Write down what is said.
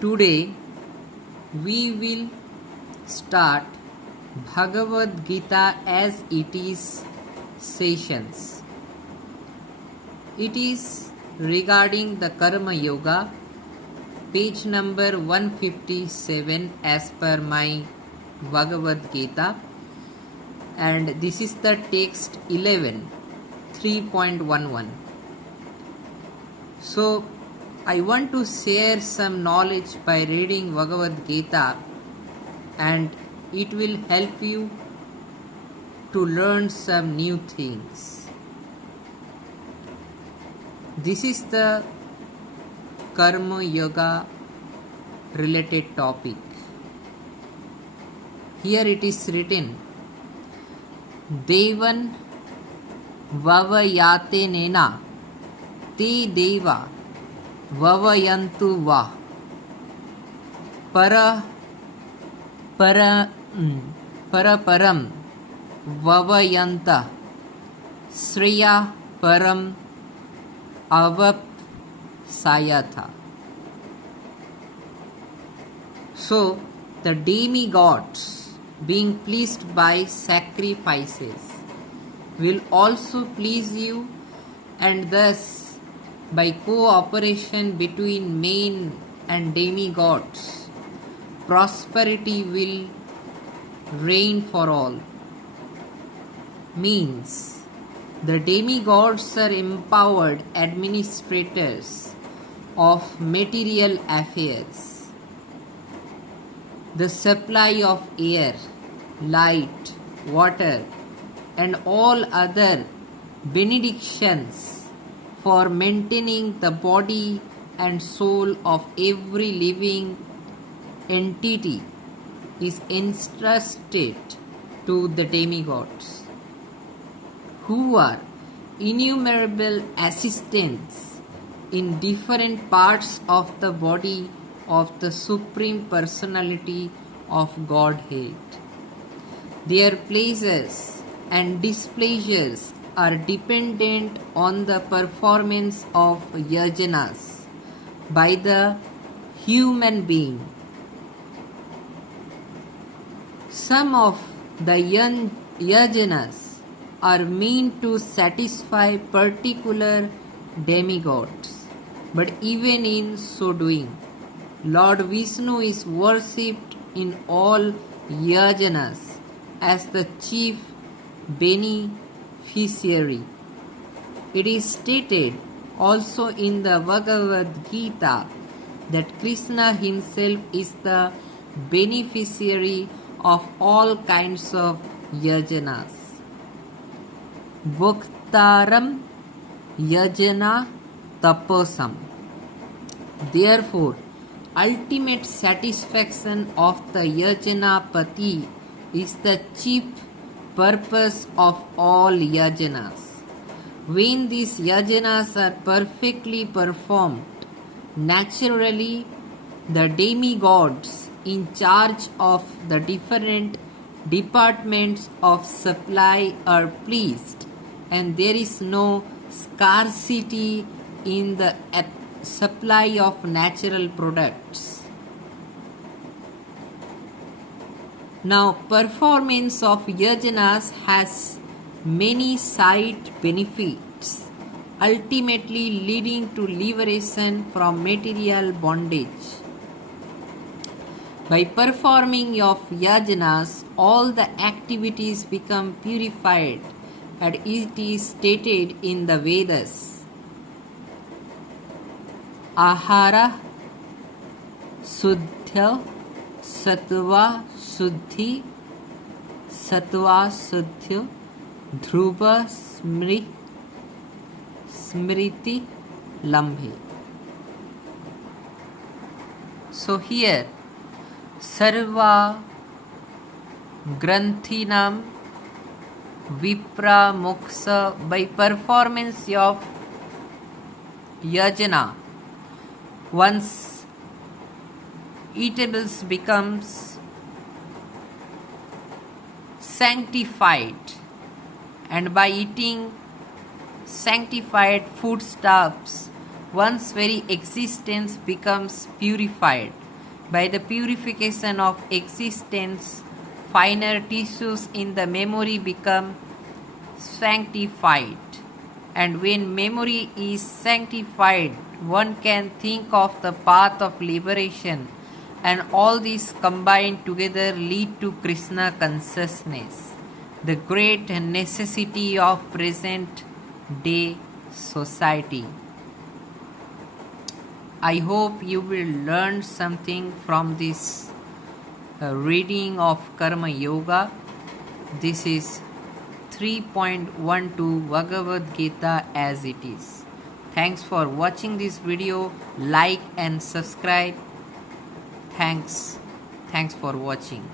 Today we will start Bhagavad Gita as it is sessions. It is regarding the Karma Yoga, page number 157 as per my Bhagavad Gita, and this is the text 11, 3.11. So I want to share some knowledge by reading Bhagavad Gita, and it will help you to learn some new things. This is the Karma Yoga related topic. Here it is written, Devan vavayate nena te deva vavayantu va paraparam vavayanta sriya param avapsayatha. So the demigods, being pleased by sacrifices, will also please you, and thus by cooperation between men and demigods, prosperity will reign for all. Means the demigods are empowered administrators of material affairs. The supply of air, light, water, and all other benedictions for maintaining the body and soul of every living entity is entrusted to the demigods, who are innumerable assistants in different parts of the body of the Supreme Personality of Godhead. Their pleasures and displeasures are dependent on the performance of yajanas by the human being. Some of the yajanas are meant to satisfy particular demigods, but even in so doing, Lord Vishnu is worshipped in all yajanas as the chief beneficiary. It is stated also in the Bhagavad Gita that Krishna himself is the beneficiary of all kinds of yajanas. Bhaktaram yajana taposam. Therefore, ultimate satisfaction of the yajana pati is the chief purpose of all yajanas. When these yajanas are perfectly performed, naturally the demigods in charge of the different departments of supply are pleased, and there is no scarcity in the supply of natural products. Now, performance of yajanas has many side benefits, ultimately leading to liberation from material bondage. By performing of yajanas, all the activities become purified, and it is stated in the Vedas. Ahara Suddhya Sattva Suddhi Sattva Suddhya Dhruva Smriti Lambhe. So here Sarva Granthinam Vipra Moksha, by performance of yajana, once eatables becomes sanctified, and by eating sanctified foodstuffs, one's very existence becomes purified. By the purification of existence, finer tissues in the memory become sanctified. And when memory is sanctified, one can think of the path of liberation, and all these combined together lead to Krishna consciousness, the great necessity of present day society. I hope you will learn something from this reading of Karma Yoga. This is 3.12 Bhagavad Gita as it is. Thanks for watching this video. Like and subscribe. Thanks for watching.